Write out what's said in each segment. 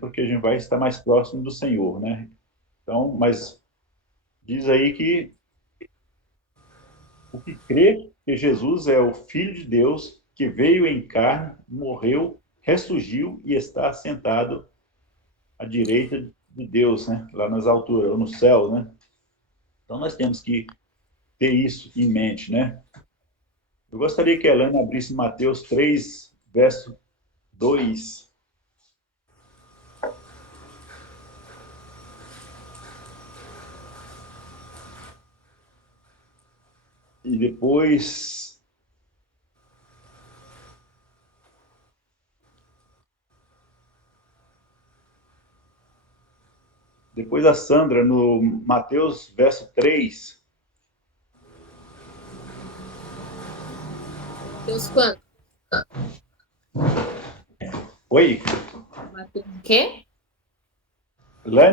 porque a gente vai estar mais próximo do Senhor, né? Então, mas diz aí que o que crê que Jesus é o Filho de Deus, que veio em carne, morreu, ressurgiu e está sentado à direita de Deus, né? Lá nas alturas, ou no céu, né? Então nós temos que ter isso em mente, né? Eu gostaria que a Helena abrisse Mateus 3, verso 2. E depois a Sandra, no Mateus, verso 3. Deus quanto? Oi? Mateus o quê? Lá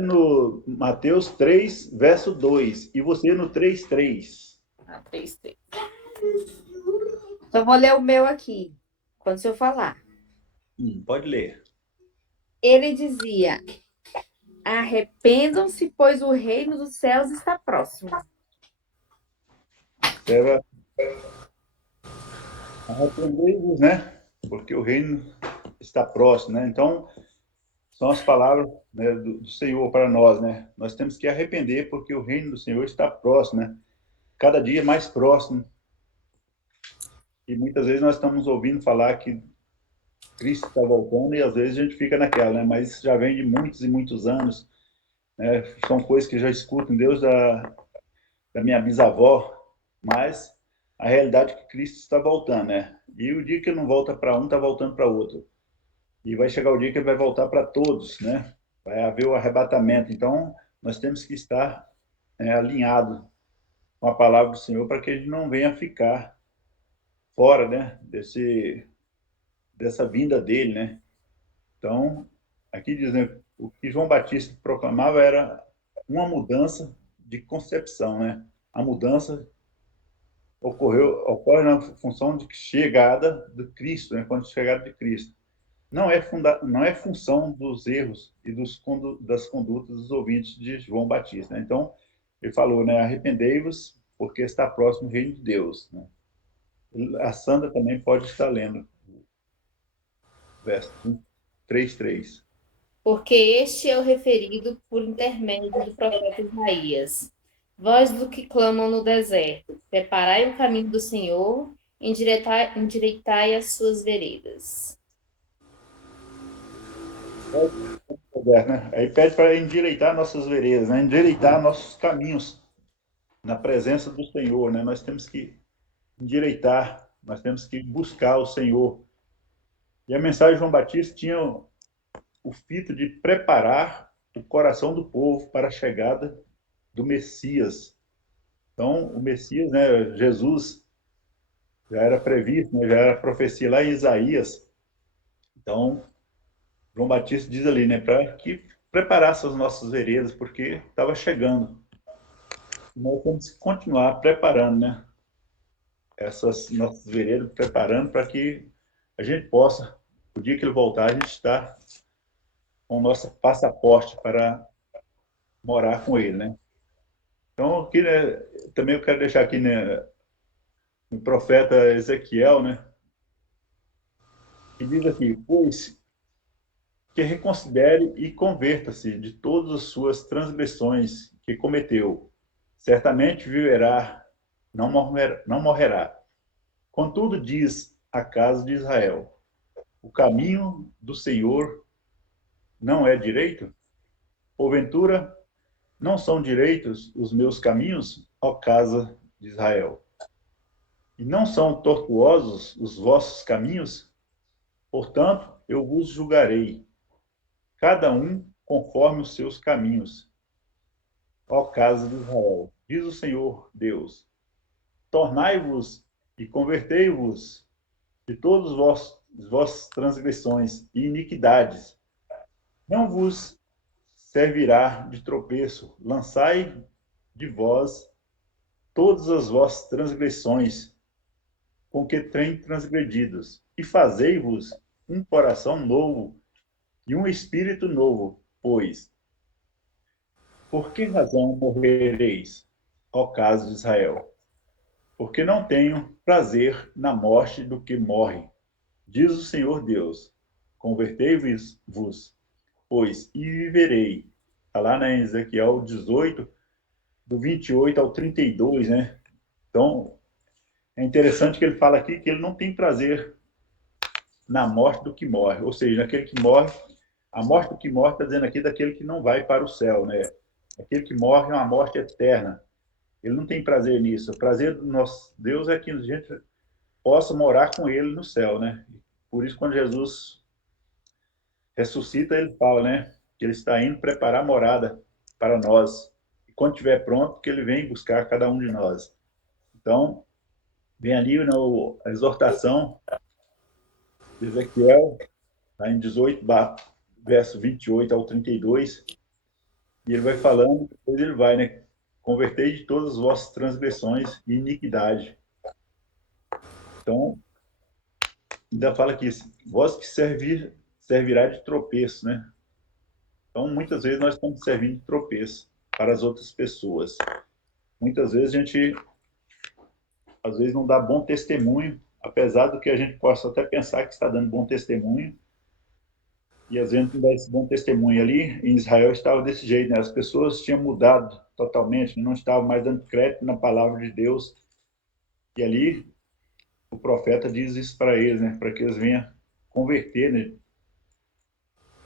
no Mateus 3, verso 2. E você no 3, 3. Ah, 3, 3. Então, vou ler o meu aqui, quando o senhor falar. Pode ler. Ele dizia: arrependam-se, pois o reino dos céus está próximo. Será arrependei-vos, né? Porque o reino está próximo, né? Então, são as palavras, né, do Senhor para nós, né? Nós temos que arrepender porque o reino do Senhor está próximo, né? Cada dia mais próximo. E muitas vezes nós estamos ouvindo falar que Cristo está voltando e às vezes a gente fica naquela, né? Mas isso já vem de muitos e muitos anos, né? São coisas que eu já escuto em Deus da minha bisavó, mas a realidade é que Cristo está voltando, né? E o dia que ele não volta para um, está voltando para outro. E vai chegar o dia que ele vai voltar para todos, né? Vai haver o arrebatamento. Então, nós temos que estar alinhados com a palavra do Senhor para que ele não venha ficar fora, né? Dessa vinda dele, né? Então, aqui diz, né? O que João Batista proclamava era uma mudança de concepção, né? A mudança ocorre na função de chegada de Cristo, né? Quando chegada de Cristo. Não é função dos erros e das condutas dos ouvintes de João Batista, né? Então, ele falou, né? Arrependei-vos, porque está próximo o reino de Deus, né? A Sandra também pode estar lendo verso 3, 3. Porque este é o referido por intermédio do profeta Isaías. Vós do que clamam no deserto, preparai o caminho do Senhor, endireitai as suas veredas. Né? Aí pede para endireitar nossas veredas, né? Endireitar nossos caminhos na presença do Senhor, né? Nós temos que endireitar, nós temos que buscar o Senhor. E a mensagem de João Batista tinha o fito de preparar o coração do povo para a chegada do Messias. Então, o Messias, né, Jesus, já era previsto, né, já era profecia lá em Isaías. Então, João Batista diz ali, né, para que preparasse as nossas veredas, porque estava chegando. Nós temos que continuar preparando, né, essas nossas veredas, preparando para que a gente possa, o dia que ele voltar, a gente estar com o nosso passaporte para morar com ele, né? Então, aqui, né, também eu quero deixar aqui, né, o profeta Ezequiel, né, que diz aqui: pois que reconsidere e converta-se de todas as suas transgressões que cometeu. Certamente viverá, não morrerá. Contudo, diz a casa de Israel: o caminho do Senhor não é direito? Porventura, não são direitos os meus caminhos, ó casa de Israel? E não são tortuosos os vossos caminhos? Portanto, eu vos julgarei, cada um conforme os seus caminhos, ó casa de Israel. Diz o Senhor Deus: tornai-vos e convertei-vos de todas as vossas transgressões e iniquidades. Não vos servirá de tropeço. Lançai de vós todas as vossas transgressões com que tem transgredidos, e fazei-vos um coração novo, e um espírito novo, pois. Por que razão morrereis, ó casa de Israel? Porque não tenho prazer na morte do que morre, diz o Senhor Deus. Convertei-vos, pois, e viverei. Está lá na Ezequiel 18, do 28 ao 32, né? Então, é interessante que ele fala aqui que ele não tem prazer na morte do que morre, ou seja, naquele que morre, a morte do que morre está dizendo aqui daquele que não vai para o céu, né? Aquele que morre é uma morte eterna. Ele não tem prazer nisso. O prazer do nosso Deus é que a gente possa morar com ele no céu, né? Por isso, quando Jesus ressuscita, ele fala, né? Que ele está indo preparar morada para nós. E quando estiver pronto, que ele vem buscar cada um de nós. Então, vem ali a exortação de Ezequiel, lá em 18, verso 28 ao 32, e ele vai falando, depois ele vai, né? Convertei de todas as vossas transgressões e iniquidade. Então, ainda fala aqui, vós que servirá de tropeço, né? Então, muitas vezes nós estamos servindo de tropeço para as outras pessoas. Muitas vezes a gente, às vezes, não dá bom testemunho, apesar do que a gente possa até pensar que está dando bom testemunho, e às vezes não dá esse bom testemunho. Ali em Israel estava desse jeito, né? As pessoas tinham mudado totalmente, não estavam mais dando crédito na palavra de Deus. E ali o profeta diz isso para eles, né? Para que eles venham converter, né?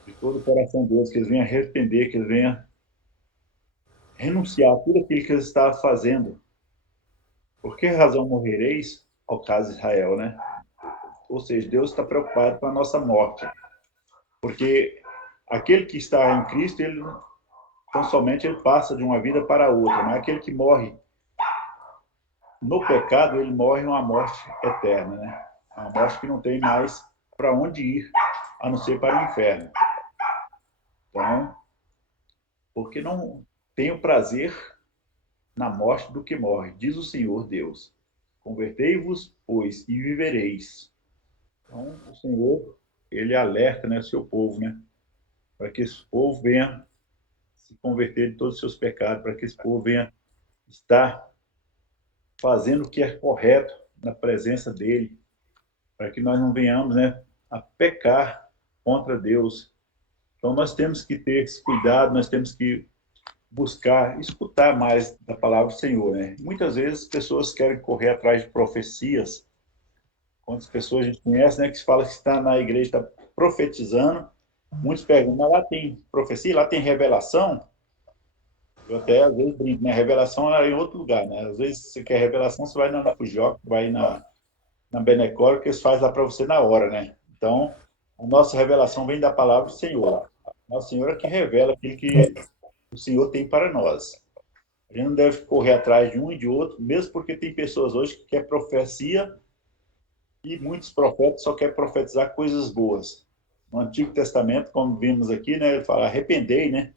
De todo o coração deles, que eles venham arrepender, que eles venham renunciar a tudo aquilo que eles estavam fazendo. Por que razão morrereis, ao caso de Israel, né? Ou seja, Deus está preocupado com a nossa morte. Porque aquele que está em Cristo, ele tão somente ele passa de uma vida para outra, mas aquele que morre no pecado, ele morre uma morte eterna, né? Uma morte que não tem mais para onde ir, a não ser para o inferno. Então, porque não tenho prazer na morte do que morre, diz o Senhor Deus. Convertei-vos, pois, e vivereis. Então, o Senhor, ele alerta, né, o seu povo, né, para que esse povo venha se converter de todos os seus pecados, para que esse povo venha estar fazendo o que é correto na presença dele, para que nós não venhamos, né, a pecar contra Deus. Então, nós temos que ter esse cuidado, nós temos que buscar, escutar mais da palavra do Senhor, né? Muitas vezes as pessoas querem correr atrás de profecias. Quantas pessoas a gente conhece, né, que se fala que está na igreja, está profetizando, muitos perguntam, mas lá tem profecia, lá tem revelação? Eu até às vezes brinco, né? Revelação é em outro lugar, né? Às vezes você quer revelação, você vai na Fujoc, vai na Benecor, que eles fazem lá para você na hora, né? Então, a nossa revelação vem da palavra do Senhor. Nossa Senhora que revela aquilo que o Senhor tem para nós. A gente não deve correr atrás de um e de outro, mesmo porque tem pessoas hoje que querem profecia e muitos profetas só querem profetizar coisas boas. No Antigo Testamento, como vimos aqui, né, ele fala, arrependei, né?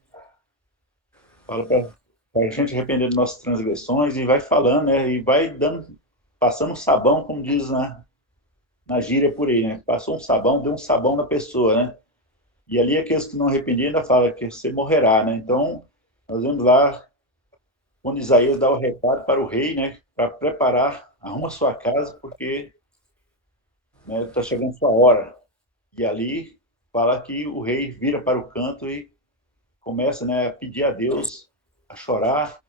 Fala para a gente arrepender de nossas transgressões e vai falando, né? E vai dando, passando um sabão, como diz na gíria por aí, né? Passou um sabão, deu um sabão na pessoa, né? E ali aqueles que não arrependiam ainda falam que você morrerá, né? Então, nós vamos lá, quando Isaías dá o recado para o rei, né? Para preparar, arruma sua casa, porque está, né, chegando sua hora. E ali fala que o rei vira para o canto e começa, né, a pedir a Deus, a chorar,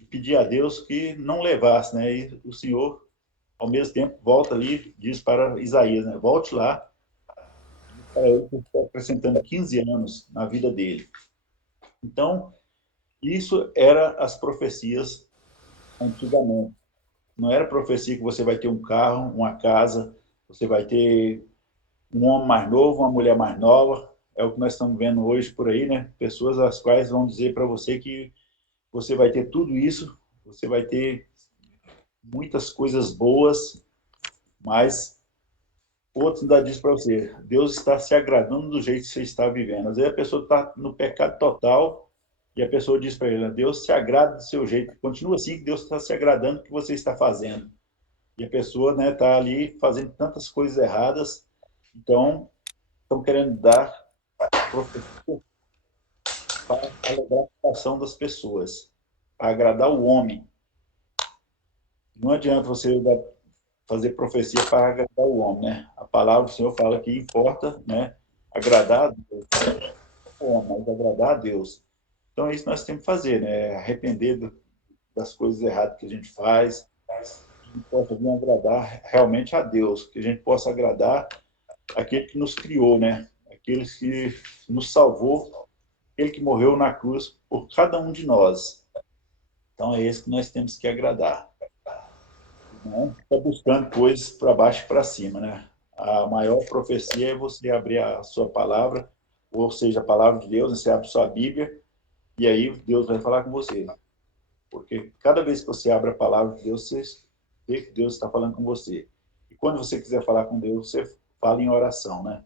e pedir a Deus que não levasse, né? E o Senhor, ao mesmo tempo, volta ali, diz para Isaías, né? Volte lá, para ele, que está acrescentando 15 anos na vida dele. Então, isso era as profecias antigamente. Não era profecia que você vai ter um carro, uma casa, você vai ter um homem mais novo, uma mulher mais nova. É o que nós estamos vendo hoje por aí, né? Pessoas as quais vão dizer para você que você vai ter tudo isso, você vai ter muitas coisas boas, mas outros ainda dizem para você, Deus está se agradando do jeito que você está vivendo. Às vezes a pessoa está no pecado total e a pessoa diz para ele, Deus se agrada do seu jeito, continua assim que Deus está se agradando do que você está fazendo. E a pessoa, né, está ali fazendo tantas coisas erradas, então estão querendo dar profecia para alegrar o coração das pessoas, para agradar o homem. Não adianta você fazer profecia para agradar o homem, né? A palavra do Senhor fala que importa, né, agradar a Deus, o homem, mas agradar a Deus. Então é isso que nós temos que fazer, né? Arrepender das coisas erradas que a gente faz, que a gente possa vir agradar realmente a Deus, que a gente possa agradar aquele que nos criou, né? Aqueles que nos salvou, aquele que morreu na cruz por cada um de nós. Então é esse que nós temos que agradar. Não ficar buscando coisas para baixo e para cima, né? A maior profecia é você abrir a sua palavra, ou seja, a palavra de Deus, você abre sua Bíblia, e aí Deus vai falar com você. Porque cada vez que você abre a palavra de Deus, você vê que Deus está falando com você. E quando você quiser falar com Deus, você fala em oração, né?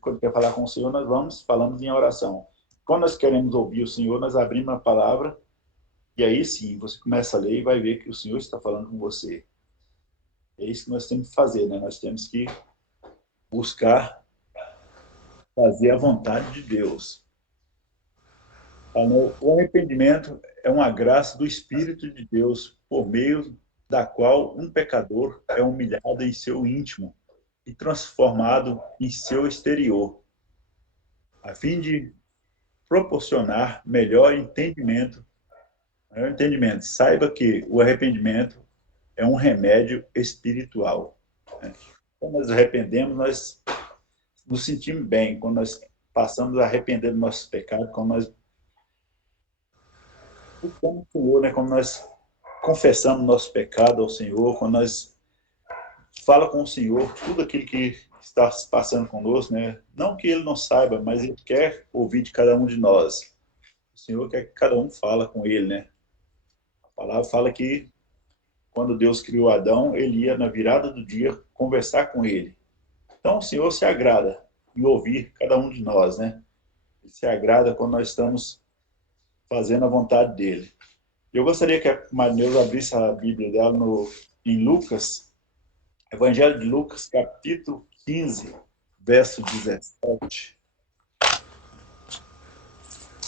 Quando quer falar com o Senhor, nós falamos em oração. Quando nós queremos ouvir o Senhor, nós abrimos a palavra, e aí sim, você começa a ler e vai ver que o Senhor está falando com você. É isso que nós temos que fazer, né? Nós temos que buscar fazer a vontade de Deus. O arrependimento é uma graça do Espírito de Deus, por meio da qual um pecador é humilhado em seu íntimo e transformado em seu exterior, a fim de proporcionar melhor entendimento. Saiba que o arrependimento é um remédio espiritual. Quando nós arrependemos, nós nos sentimos bem. Quando nós passamos a arrepender do nosso pecado, quando nós buscamos o Senhor, né? Quando nós confessamos nosso pecado ao Senhor, quando nós fala com o Senhor tudo aquilo que está se passando conosco, né? Não que Ele não saiba, mas Ele quer ouvir de cada um de nós. O Senhor quer que cada um fala com Ele, né? A palavra fala que quando Deus criou Adão, Ele ia na virada do dia conversar com Ele. Então o Senhor se agrada em ouvir cada um de nós, né? Ele se agrada quando nós estamos fazendo a vontade dEle. Eu gostaria que a Marineuza abrisse a Bíblia dela em Lucas, Evangelho de Lucas, capítulo 15, verso 17.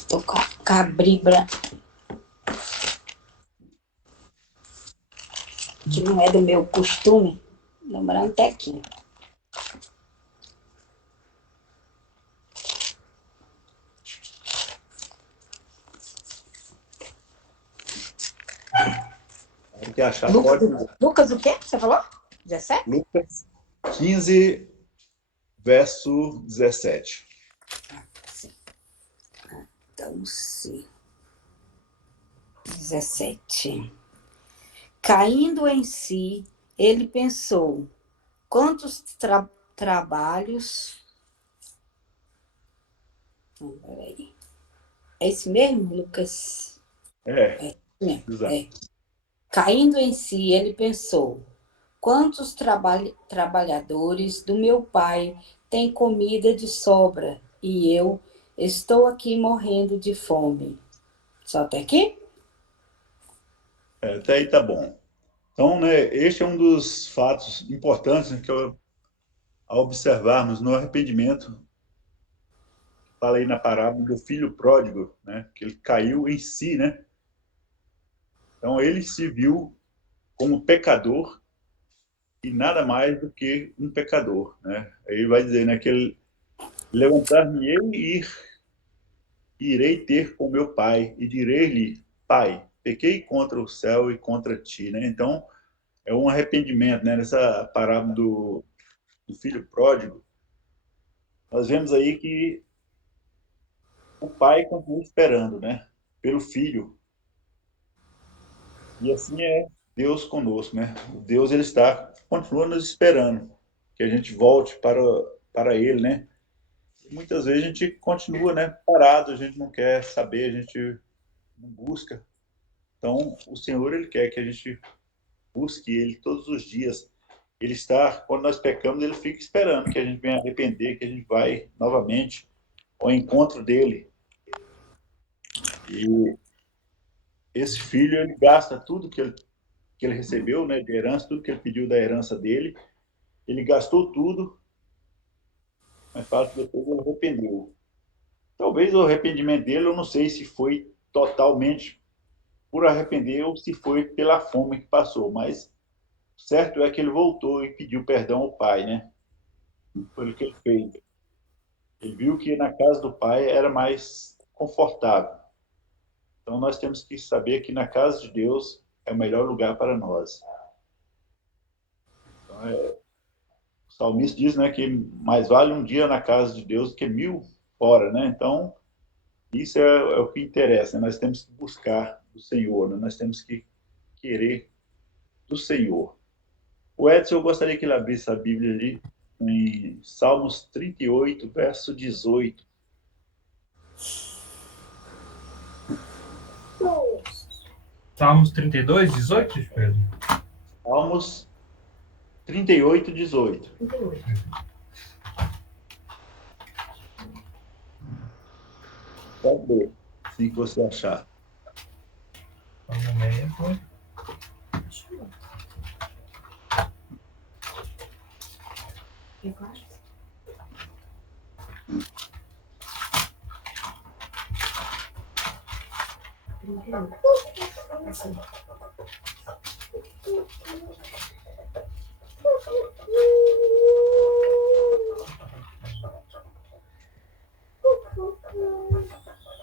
Tô com a Bíblia, que não é do meu costume, lembrando até aqui. Que achar, Lucas, pode... Lucas o quê? Você falou? 17? Lucas 15, verso 17. Sim. Então, sim. 17. Caindo em si, ele pensou, quantos trabalhos... Peraí. É esse mesmo, Lucas? É, mesmo. exato. Caindo em si, ele pensou, quantos trabalhadores do meu pai têm comida de sobra e eu estou aqui morrendo de fome. Só até aqui? Até aí tá bom. Então, né, este é um dos fatos importantes, né, que ao observarmos no arrependimento, fala aí na parábola do filho pródigo, né, que ele caiu em si, né? Então ele se viu como pecador e nada mais do que um pecador, né? Aí vai dizer, né, que ele levantar-me-ei e irei ter com meu pai e direi-lhe, pai, pequei contra o céu e contra ti, né? Então é um arrependimento, né? Nessa parábola do filho pródigo, nós vemos aí que o pai continua esperando, né? Pelo filho. E assim é Deus conosco, né? O Deus, ele continua nos esperando, que a gente volte para ele, né? E muitas vezes a gente continua, né, parado, a gente não quer saber, a gente não busca. Então, o Senhor, ele quer que a gente busque ele todos os dias. Ele está, quando nós pecamos, ele fica esperando que a gente venha arrepender, que a gente vai novamente ao encontro dele. E esse filho, ele gasta tudo que ele recebeu, né, de herança, tudo que ele pediu da herança dele, ele gastou tudo, mas fala que depois ele arrependeu. talvez o arrependimento dele, eu não sei se foi totalmente por arrepender ou se foi pela fome que passou, mas certo é que ele voltou e pediu perdão ao pai, né? Foi o que ele fez. Ele viu que na casa do pai era mais confortável. Então nós temos que saber que na casa de Deus é o melhor lugar para nós. Então, o salmista diz, né, que mais vale um dia na casa de Deus do que 1000 fora, né? Então isso é o que interessa. Né? Nós temos que buscar do Senhor, né? Nós temos que querer do Senhor. O Edson, eu gostaria que ele abrisse a Bíblia ali em Salmos 38, verso 18. Salmos 32, 18, Pedro? Salmos 38, 18. Pode ler, assim que você achar. Um momento.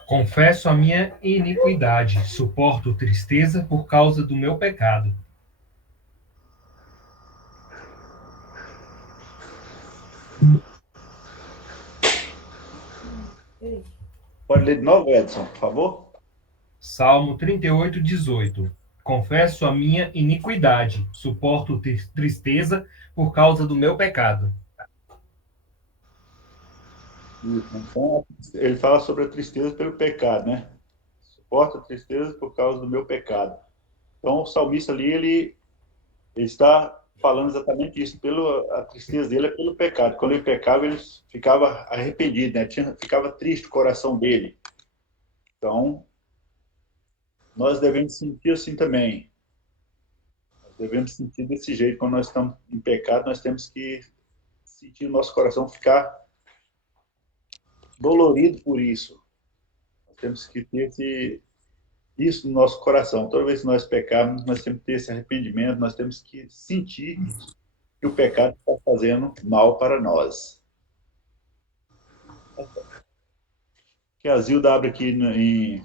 Confesso a minha iniquidade, suporto tristeza por causa do meu pecado. Pode ler de novo, Edson, por favor? Salmo 38, 18. Confesso a minha iniquidade, suporto tristeza por causa do meu pecado. Então, ele fala sobre a tristeza pelo pecado, né? Suporta a tristeza por causa do meu pecado. Então, o salmista ali, ele está falando exatamente isso. A tristeza dele é pelo pecado. Quando ele pecava, ele ficava arrependido, né? Ficava triste o coração dele. Então, nós devemos sentir assim também. Nós devemos sentir desse jeito. Quando nós estamos em pecado, nós temos que sentir o nosso coração ficar dolorido por isso. Nós temos que ter isso no nosso coração. Toda vez que nós pecarmos, nós temos que ter esse arrependimento, nós temos que sentir que o pecado está fazendo mal para nós. Que a Zilda abre aqui em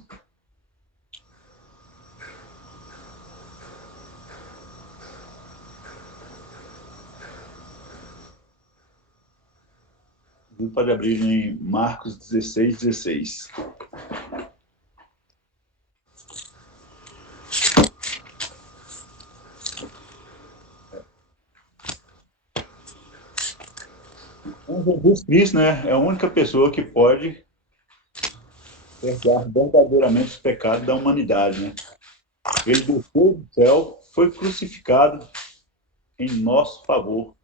pode abrir em Marcos 16, 16. Então, Jesus Cristo, né, é a única pessoa que pode perdoar verdadeiramente os pecados da humanidade, né? Ele desceu do céu, foi crucificado em nosso favor,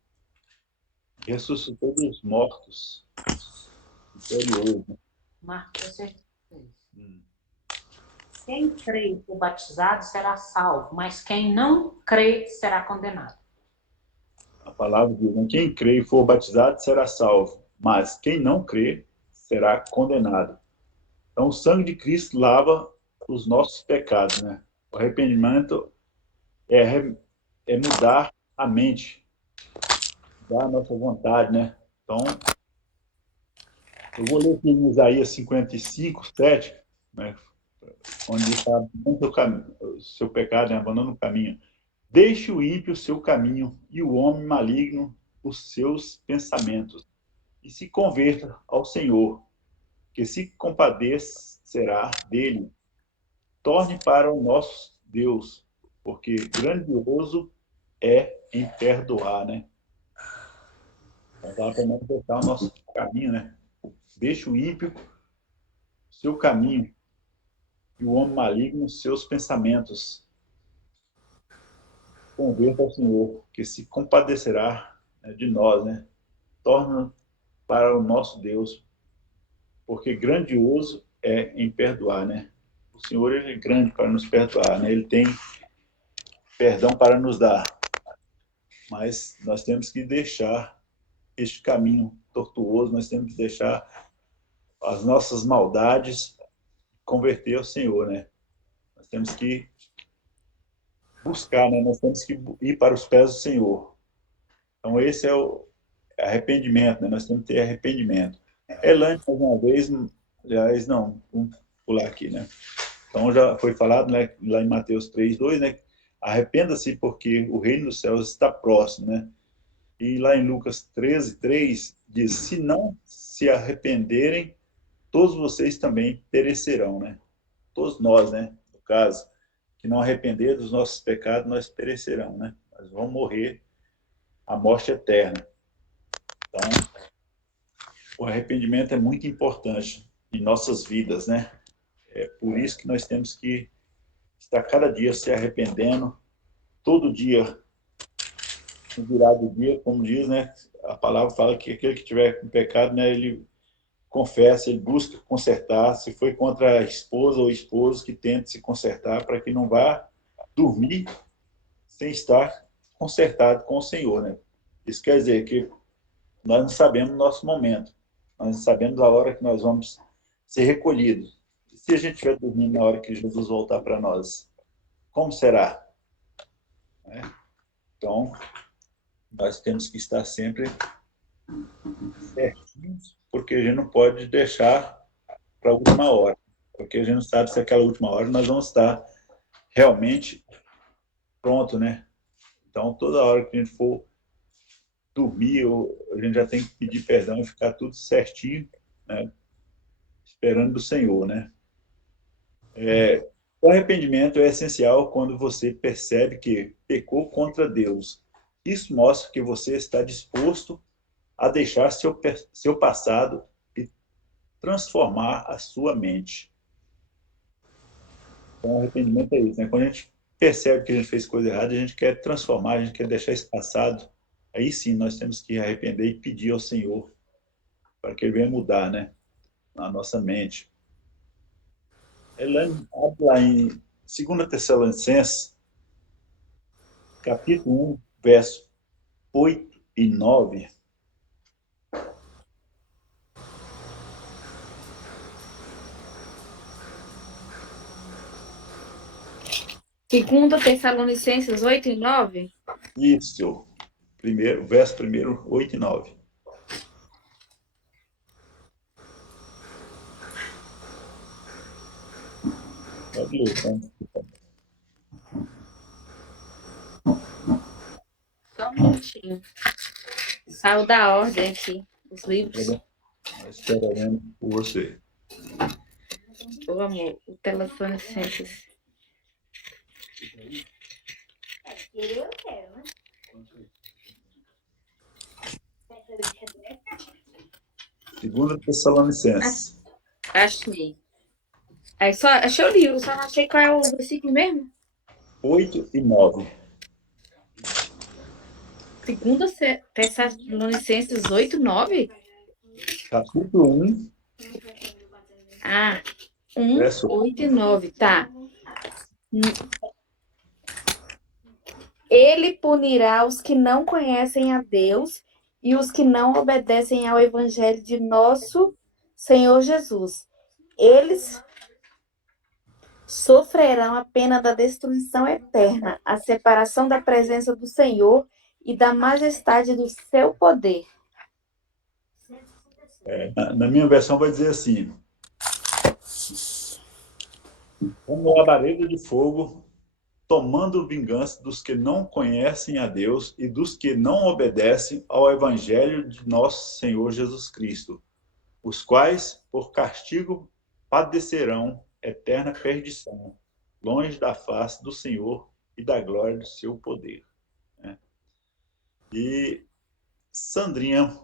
ressuscitou dos mortos, vitorioso. Né? Marcos 16. Quem crê e for batizado será salvo, mas quem não crê será condenado. A palavra diz, né? Quem crê e for batizado será salvo, mas quem não crê será condenado. Então, o sangue de Cristo lava os nossos pecados, né? O arrependimento é mudar a mente, mudar a nossa vontade, né? Então, eu vou ler aqui em Isaías 55, 7, né? Onde está o seu pecado, né? Abandona o caminho. Deixe o ímpio o seu caminho e o homem maligno os seus pensamentos, e se converta ao Senhor, que se compadecerá dele. Torne para o nosso Deus, porque grandioso é em perdoar, né? Dá para nós deixar o nosso caminho, né? Deixe o ímpio seu caminho e o homem maligno seus pensamentos. Converta ao Senhor, que se compadecerá, né, de nós, né? Torna para o nosso Deus, porque grandioso é em perdoar, né? O Senhor, ele é grande para nos perdoar, né? Ele tem perdão para nos dar, mas nós temos que deixar este caminho tortuoso, nós temos que deixar as nossas maldades, converter ao Senhor, né? Nós temos que buscar, né? Nós temos que ir para os pés do Senhor. Então, esse é o arrependimento, né? Nós temos que ter arrependimento. Elane, mais uma vez, aliás, não, vamos pular aqui, né? Então, já foi falado, né, lá em Mateus 3:2, né? Arrependa-se porque o reino dos céus está próximo, né? E lá em Lucas 13:3 diz: se não se arrependerem, todos vocês também perecerão, né? Todos nós, né? No caso, que não arrepender dos nossos pecados, nós perecerão, né? Nós vamos morrer a morte eterna. Então, o arrependimento é muito importante em nossas vidas, né? É por isso que nós temos que estar cada dia se arrependendo, todo dia, no virar do dia, como diz, né? A palavra fala que aquele que tiver com pecado, né, ele confessa, ele busca consertar. Se foi contra a esposa ou esposo, que tente se consertar para que não vá dormir sem estar consertado com o Senhor, né? Isso quer dizer que nós não sabemos o nosso momento, nós não sabemos a hora que nós vamos ser recolhidos. E se a gente estiver dormindo na hora que Jesus voltar para nós, como será? Então, nós temos que estar sempre certinhos, porque a gente não pode deixar para a última hora, porque a gente não sabe se aquela última hora nós vamos estar realmente pronto, né? Então, toda hora que a gente for dormir, a gente já tem que pedir perdão e ficar tudo certinho, né? Esperando do Senhor, né? O arrependimento é essencial quando você percebe que pecou contra Deus. Isso mostra que você está disposto a deixar seu passado e transformar a sua mente. Então, o arrependimento é isso, né? Quando a gente percebe que a gente fez coisa errada, a gente quer transformar, a gente quer deixar esse passado. Aí sim, nós temos que arrepender e pedir ao Senhor para que Ele venha mudar, né? A nossa mente. Elaine abre lá em 2 Tessalonicenses, capítulo 1, verso 8 e 9. Segunda Tessalonicenses 8:9. Isso, verso primeiro, 8 e 9. Pode ler, tá? Só um minutinho. Saiu da ordem aqui, os livros. Esperando por você. Ô, amor, o Tessalonicenses. Eu quero, né? Segunda Tessalonicenses. Achei. Aí só achei o livro, só não achei qual é o versículo mesmo. 8 e 9. Segunda Tessalonicenses 8:9. Capítulo 1, Ah, 1, verso 8 e 9, tá. Ele punirá os que não conhecem a Deus e os que não obedecem ao Evangelho de nosso Senhor Jesus. Eles sofrerão a pena da destruição eterna, a separação da presença do Senhor e da majestade do seu poder. Na minha versão vai dizer assim: como labareda de fogo, tomando vingança dos que não conhecem a Deus e dos que não obedecem ao Evangelho de nosso Senhor Jesus Cristo, os quais, por castigo, padecerão eterna perdição, longe da face do Senhor e da glória do seu poder. E, Sandrinha,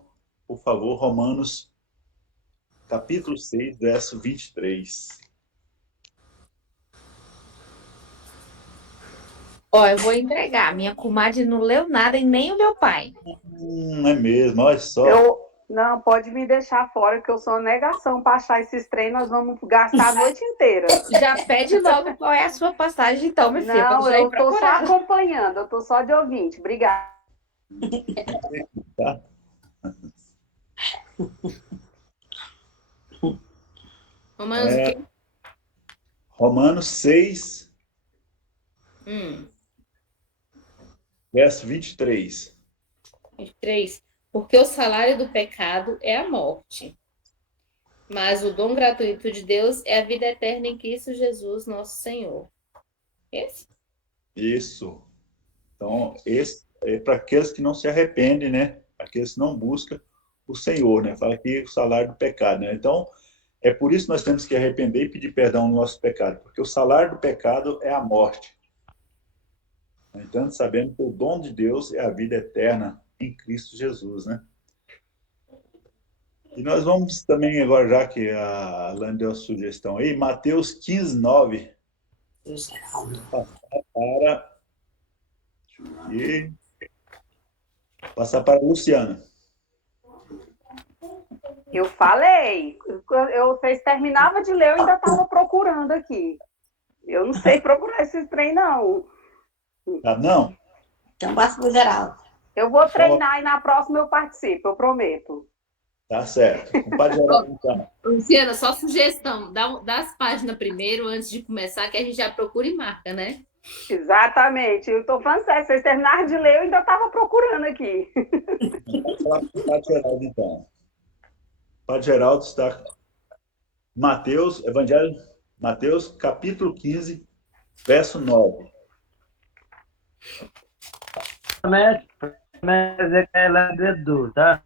por favor, Romanos, capítulo 6, verso 23. Ó, eu vou entregar. Minha comadre não leu nada e nem o meu pai. É mesmo, olha só. Não, pode me deixar fora, que eu sou uma negação para achar esses trem, nós vamos gastar a noite inteira. Já pede logo qual é a sua passagem, então, minha filha. Não, pra eu ir estou só procurar. acompanhando, eu estou só de ouvinte. Obrigada. Tá? Romanos o quê? Romanos 6, Hum, verso 23. 23. Porque o salário do pecado é a morte, mas o dom gratuito de Deus é a vida eterna em Cristo Jesus, nosso Senhor. Esse? Isso. Então, esse é para aqueles que não se arrependem, né? Aqueles que não buscam o Senhor, né? Fala aqui o salário do pecado, né? Então, é por isso que nós temos que arrepender e pedir perdão no nosso pecado, porque o salário do pecado é a morte. No entanto, sabendo que o dom de Deus é a vida eterna em Cristo Jesus, né? E nós vamos também agora, já que a Alane deu a sugestão aí, Mateus 15, 9, Do Geraldo. para... E passar para a Luciana. Eu falei. Vocês terminavam de ler, eu ainda estava procurando aqui. Eu não sei procurar esses trem, não. Tá, não? Então, passa pro Geraldo. Eu vou treinar e na próxima eu participo, eu prometo. Tá certo. Compadre Geraldo, então. Luciana, só sugestão. Dá as páginas primeiro, antes de começar, que a gente já procura e marca, né? Exatamente. Eu estou falando sério. Vocês terminaram de ler, eu ainda estava procurando aqui. Vamos falar com o Compadre Geraldo, então. O Compadre Geraldo está... Mateus, Evangelho, Mateus, capítulo 15, verso 9. Mas é que ela é Edu, tá?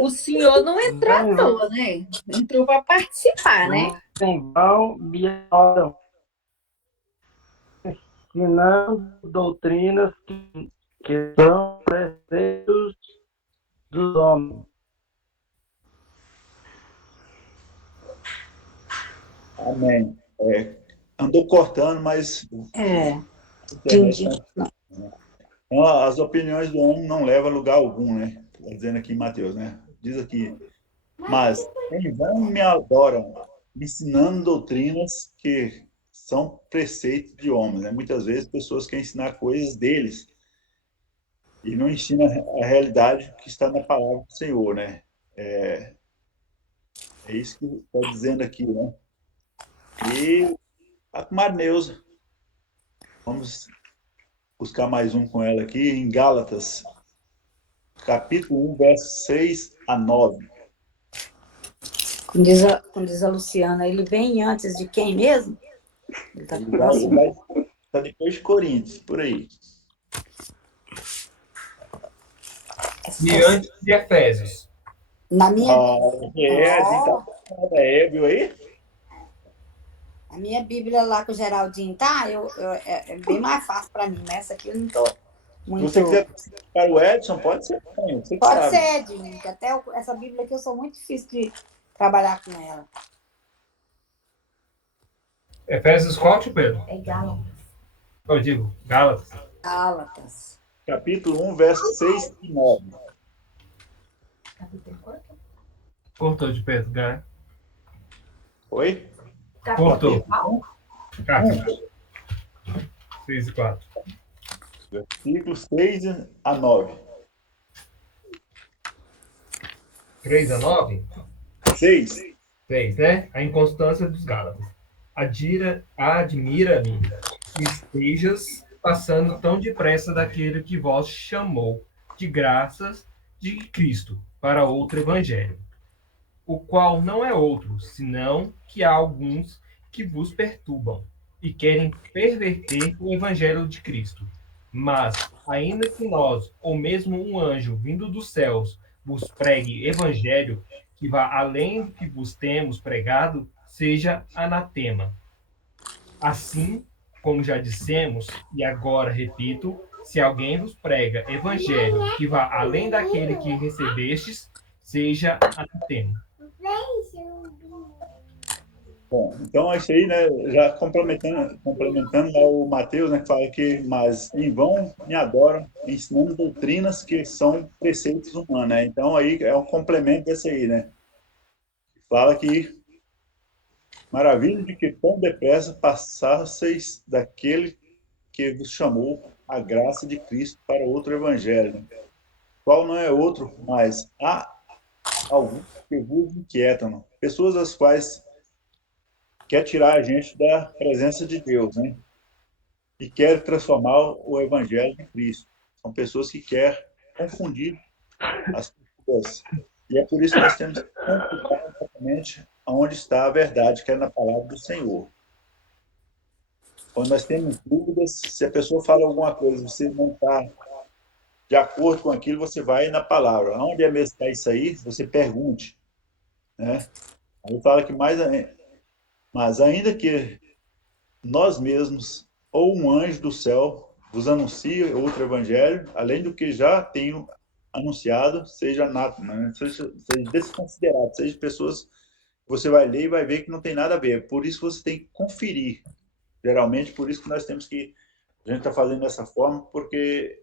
O senhor não entrou à toa, né? Entrou para participar, né? Em vão vieram ensinando doutrinas que são preceitos dos homens. Amém. Andou cortando, mas... Entendi. Então, as opiniões do homem não levam a lugar algum, né? Está dizendo aqui em Mateus, né? Diz aqui, mas em vão me adoram, ensinando doutrinas que são preceitos de homens, né? Muitas vezes pessoas querem ensinar coisas deles e não ensinam a realidade que está na palavra do Senhor, né? É isso que está dizendo aqui, né? E a comadre Neuza, vamos buscar mais um com ela aqui, em Gálatas, capítulo 1, versos 6 a 9. Como diz a Luciana, ele vem antes de quem mesmo? Ele tá Ele vai tá depois de Coríntios, por aí. E antes de Efésios. Na minha, A gente tá falando viu aí? a minha Bíblia lá com o Geraldinho tá, é bem mais fácil para mim, né? Essa aqui eu não tô Se muito... você quiser para o Edson, pode ser também. Você que Pode sabe. ser, Edinho, que até essa Bíblia aqui eu sou muito difícil de trabalhar com ela. Efésios qual, tio Pedro? É Gálatas. Eu digo, Gálatas. Gálatas. Capítulo 1, versos 6 e 9. Cortou de Pedro, Gá. Oi? Cortou. Capítulo 6 e 4. Versículos 6 a 9. 3 a 9? 6. 6, né? A inconstância dos Gálatas. Admira-me que estejas passando tão depressa daquele que vos chamou de graças de Cristo para outro evangelho, o qual não é outro, senão que há alguns que vos perturbam e querem perverter o evangelho de Cristo. Mas, ainda que nós, ou mesmo um anjo vindo dos céus, vos pregue evangelho que vá além do que vos temos pregado, seja anatema. Assim, como já dissemos, e agora repito, se alguém vos prega evangelho que vá além daquele que recebestes, seja anatema. Bom, então é isso aí, né? Já complementando lá o Mateus, né? Que fala que, mas em vão me adoram, ensinando doutrinas que são preceitos humanos, né? Então aí é um complemento desse aí, né? Fala que maravilha de que tão depressa passasseis daquele que vos chamou a graça de Cristo para outro evangelho. qual não é outro, mas há alguns que vos inquietam, pessoas as quais quer tirar a gente da presença de Deus, né? E quer transformar o evangelho em Cristo. São pessoas que querem confundir as pessoas. E é por isso que nós temos que consultar exatamente onde está a verdade, que é na palavra do Senhor. Quando nós temos dúvidas, se a pessoa fala alguma coisa, você não está de acordo com aquilo, você vai na palavra. Onde é mesmo que está isso aí? Você pergunte, né? Aí fala que mas ainda que nós mesmos ou um anjo do céu vos anuncie outro evangelho, além do que já tenho anunciado, seja anátema, né? seja desconsiderado, seja pessoas que você vai ler e vai ver que não tem nada a ver. Por isso você tem que conferir. Geralmente, por isso que nós temos que... A gente está fazendo dessa forma, porque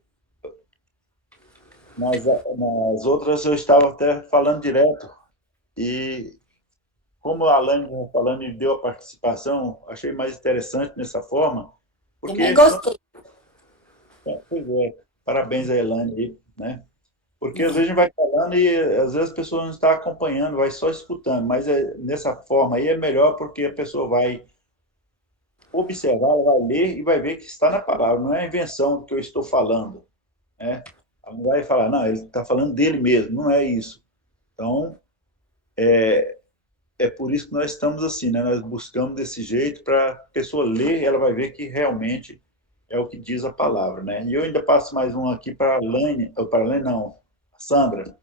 nas outras eu estava até falando direto. E como a Alane estava falando e deu a participação, achei mais interessante nessa forma, Também porque... gostei. Pois é, parabéns a Elane aí, né? Porque às vezes a gente vai falando e às vezes a pessoa não está acompanhando, vai só escutando, mas nessa forma aí é melhor porque a pessoa vai observar, ela vai ler e vai ver que está na palavra, não é a invenção que eu estou falando, né? Ela não vai falar, não, ele está falando dele mesmo, não é isso. Então, é por isso que nós estamos assim, né? Nós buscamos desse jeito para a pessoa ler e ela vai ver que realmente é o que diz a palavra, né? E eu ainda passo mais um aqui para a Lane, para a Lane não, a Sandra.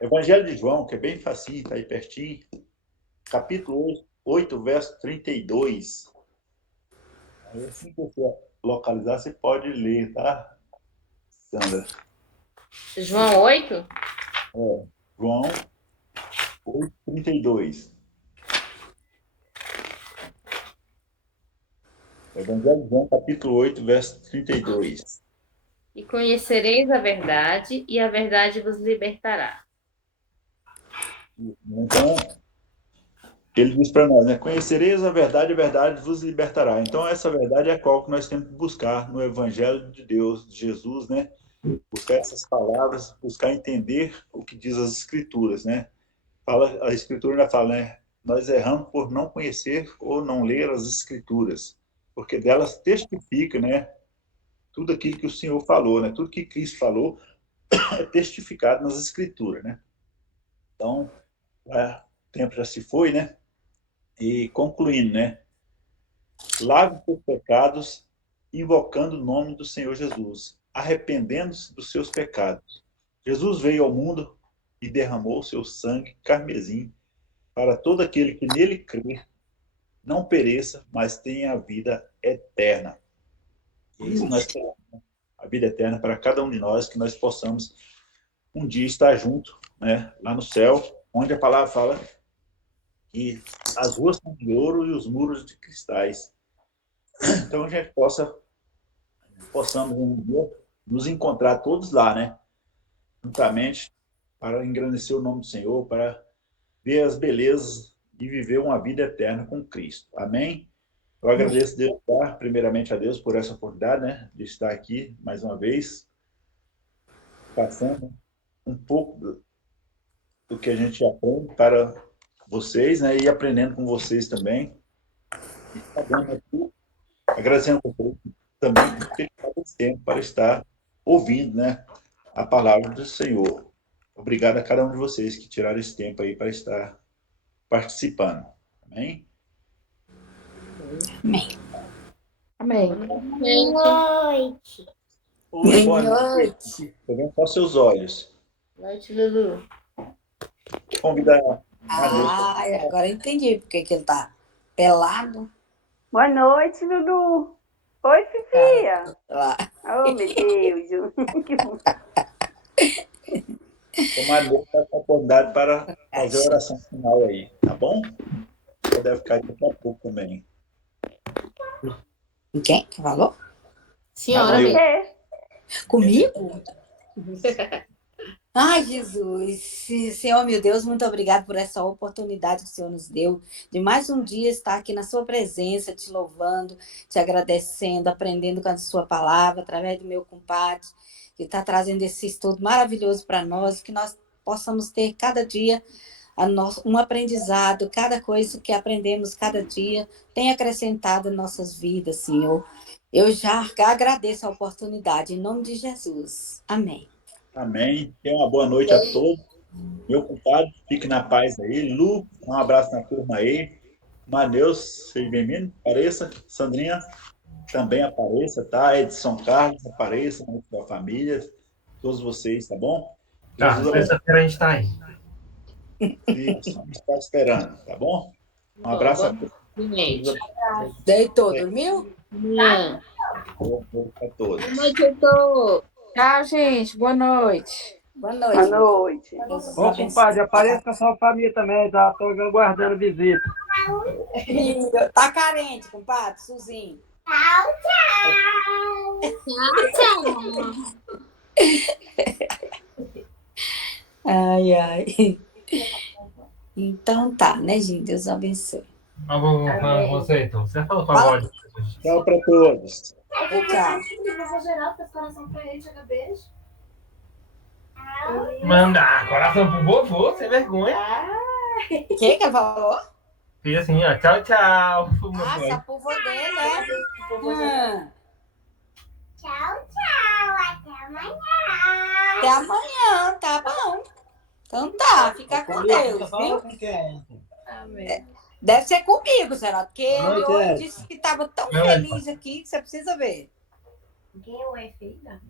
Evangelho de João, que é bem facinho, está aí pertinho. Capítulo 8, verso 32. Aí, assim que você localizar, você pode ler, tá, Sandra? João 8? João 8, 32. Evangelho de João, capítulo 8, verso 32. E conhecereis a verdade, e a verdade vos libertará. Então, ele diz para nós, né? Conhecereis a verdade vos libertará. Então, essa verdade é a qual que nós temos que buscar no Evangelho de Deus, de Jesus, né? Buscar essas palavras, buscar entender o que diz as Escrituras, né? A Escritura ainda fala, né? Nós erramos por não conhecer ou não ler as Escrituras, porque delas testifica, né? Tudo aquilo que o Senhor falou, né? Tudo que Cristo falou é testificado nas Escrituras, né? Então, o tempo já se foi, né? E concluindo, né? Lave os seus pecados, invocando o nome do Senhor Jesus, arrependendo-se dos seus pecados. Jesus veio ao mundo e derramou seu sangue carmesim para todo aquele que nele crê, não pereça, mas tenha a vida eterna. E é isso que nós queremos, a vida eterna para cada um de nós, que nós possamos um dia estar junto, né, lá no céu, onde a palavra fala que as ruas são de ouro e os muros de cristais. Então a gente possamos um dia nos encontrar todos lá, né? Juntamente, para engrandecer o nome do Senhor, para ver as belezas e viver uma vida eterna com Cristo. Amém? Eu agradeço Deus, primeiramente a Deus por essa oportunidade, né? De estar aqui mais uma vez, passando um pouco do que a gente aprende para vocês, né? E aprendendo com vocês também. E sabendo aqui, agradecendo a vocês também por ter tirado esse tempo para estar ouvindo, né, a palavra do Senhor. Obrigado a cada um de vocês que tiraram esse tempo aí para estar participando. Amém? Amém. Amém. Noite. Oi, boa Boa noite. noite. Tô vendo só seus olhos. Noite, Lulu. Convidar a Deus. Ai, agora eu entendi porque que ele tá pelado. Boa noite, Dudu. Oi, Fifia. Lá. Oh, meu Deus. Que bom. Tomar Deus essa oportunidade para fazer a oração final aí, tá bom? Você deve ficar daqui a pouco também. Quem que falou? Senhora eu. mesmo. É. Comigo? Ai, Jesus, Senhor, meu Deus, muito obrigado por essa oportunidade que o Senhor nos deu de mais um dia estar aqui na sua presença, te louvando, te agradecendo, aprendendo com a sua palavra, através do meu compadre, que está trazendo esse estudo maravilhoso para nós, que nós possamos ter cada dia um aprendizado, cada coisa que aprendemos cada dia tem acrescentado em nossas vidas, Senhor. Eu já agradeço a oportunidade, em nome de Jesus. Amém. Amém. Tenha uma boa noite a todos. Meu compadre, fique na paz aí. Lu, um abraço na turma aí. Matheus, seja bem-vindo. Apareça. Sandrinha, também apareça, tá? Edson Carlos, apareça com a sua família. Todos vocês, tá bom? Tá, Jesus sexta-feira a gente tá aí. Isso, está esperando, tá bom? Um abraço a todos. Gente. Deitou, dormiu? Não. Boa noite a todos. Boa noite, doutor. Tchau, gente. Boa noite. Boa Boa noite. noite. Jesus Ô, abençoe. compadre, apareça com a sua família também, já tô aguardando visita. Tá carente, compadre, Suzinho. Ai, ai. Então tá, né, gente? Deus abençoe. Vamos falar com você, então. Você falou com a Fala. voz. Tchau para todos. Tchau. Mandar coração pro vovô, sem vergonha. Quem que falou? Fiz assim, ó. Tchau, tchau. Ah, sapuvô dele, né? Tchau, tchau. Até amanhã. Até amanhã, tá bom. Então tá, fica com Deus, viu? Deve ser comigo, será? Porque ele hoje disse que estava tão feliz aqui que você precisa ver. Eu é filha?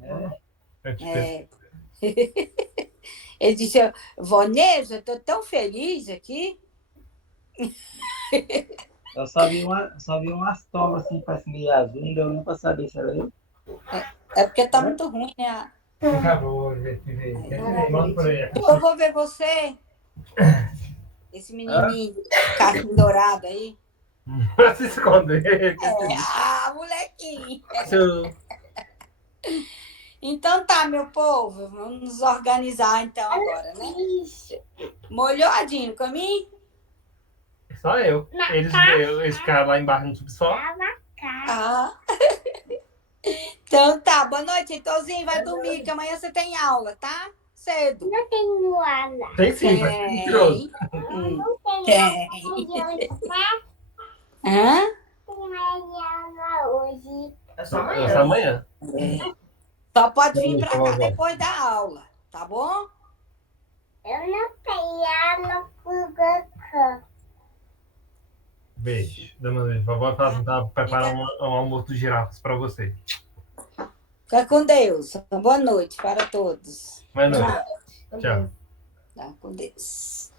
É. Ele disse, Vonesa, eu tô tão feliz aqui. Eu só vi umas tomas assim, parece meio azul, não deu nem pra saber se era eu. É porque tá muito ruim, né? Por favor, manda por aí. Eu vou ver você. Esse menininho, carne dourado aí. Pra se esconder. Molequinho. Então tá, meu povo, vamos nos organizar então agora, né? Molhou, Adinho, caminho? Só eu. Eles ficaram lá embaixo no subsolo. Ah. Então tá, boa noite, Heitorzinho, vai dormir, que amanhã você tem aula, tá? Cedo. Não tenho aula. Tem sim, mas é mentiroso. Não Tem. tenho aula. Hã? Não tenho aula hoje. É só amanhã. Só pode vir pra cá depois da aula, tá bom? Eu não tenho aula por Goku. Beijo. Dama, vovó tá preparando um almoço de girafas pra você. Fica com Deus. Boa noite para todos. Boa noite. Tchau. Tá com Deus.